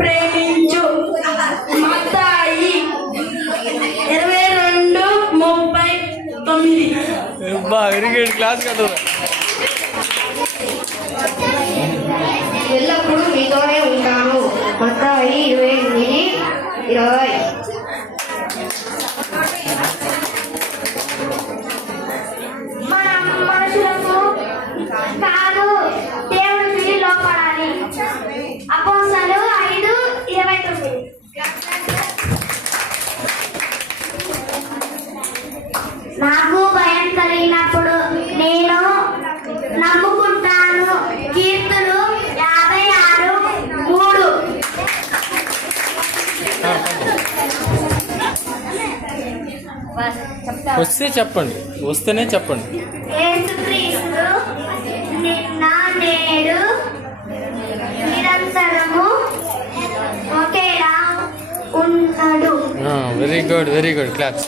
ప్రేమించు. మత్తాయి 22:39. Very good class కదా. ఎల్లప్పుడూ మీతోనే ఉంటాను. మత్తాయి 28:20. మనం మనుషులకు కాదు దేవుడికి లోపడాలి. అపోస్తలు 5:29. నాకు భయం కలిగినప్పుడు నేను నమ్ముకుంటాను. కీర్తులు 56:3. వస్తే చెప్పండి, వస్తేనే చెప్పండి. యేసుక్రీస్తు నిన్న నేడు నిరంతరము ఒకేలా ఉన్నాడు. Very good class.